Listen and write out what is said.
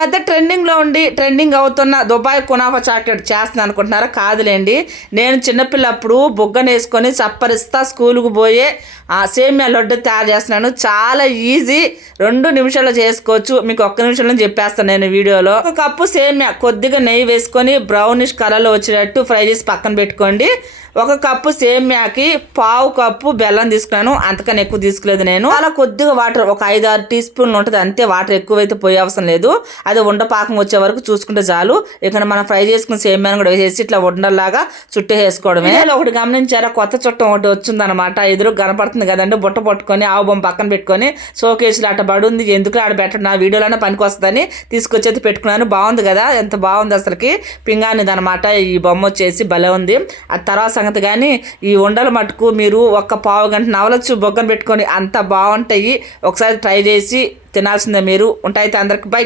పెద్ద ట్రెండింగ్లో ఉండి ట్రెండింగ్ అవుతున్న దుబాయ్ కునాఫా చాక్లెట్ చేస్తున్నాను అనుకుంటున్నారా? కాదులేండి. నేను చిన్నపిల్లప్పుడు బుగ్గన వేసుకొని చప్పరిస్తా స్కూల్కి పోయే ఆ సేమియా లడ్డు తయారు చేస్తున్నాను. చాలా ఈజీ. రెండు నిమిషాల్లో చేసుకోవచ్చు. మీకు ఒక్క నిమిషంలో చెప్పేస్తాను నేను వీడియోలో. ఒక కప్పు సేమియా కొద్దిగా నెయ్యి వేసుకొని బ్రౌనిష్ కలర్లో వచ్చేటట్టు ఫ్రై చేసి పక్కన పెట్టుకోండి. ఒక కప్పు సేమ్యాకి పావు కప్పు బెల్లం తీసుకున్నాను. అంతకన్నా ఎక్కువ తీసుకోలేదు నేను. అలా కొద్దిగా వాటర్ ఒక ఐదు ఆరు టీ స్పూన్లు ఉంటుంది అంతే. వాటర్ ఎక్కువైతే పోయే అవసరం లేదు. అది ఉండ పాకం వచ్చే వరకు చూసుకుంటే చాలు. ఇక్కడ మనం ఫ్రై చేసుకున్న సేమియాను కూడా వేసేసి ఇట్లా ఉండలాగా చుట్టేసుకోవడమే వేసుకోవడమే ఒకటి గమనించారా? కొత్త చుట్టం ఒకటి వచ్చిందనమాట ఎదురు కనపడుతుంది కదండి. బుట్ట పట్టుకొని ఆవు బొమ్మ పక్కన పెట్టుకొని షోకేసులు అట్ట పడుంది ఎందుకు ఆడ పెట్టడం? నా వీడియోలోనే పనికి వస్తుందని తీసుకొచ్చేది పెట్టుకున్నాను. బాగుంది కదా? ఎంత బాగుంది అసలుకి. పింగానిది అనమాట ఈ బొమ్మ వచ్చేసి భలే ఉంది. ఆ తర్వాత సంగతి కానీ ఈ ఉండలు మటుకు మీరు ఒక్క పావు గంట నవలచ్చు బొగ్గన పెట్టుకొని అంత బాగుంటాయి ఒకసారి ట్రై చేసి తినాల్సిందే మీరు. ఉంటాయితే అందరికి. బై.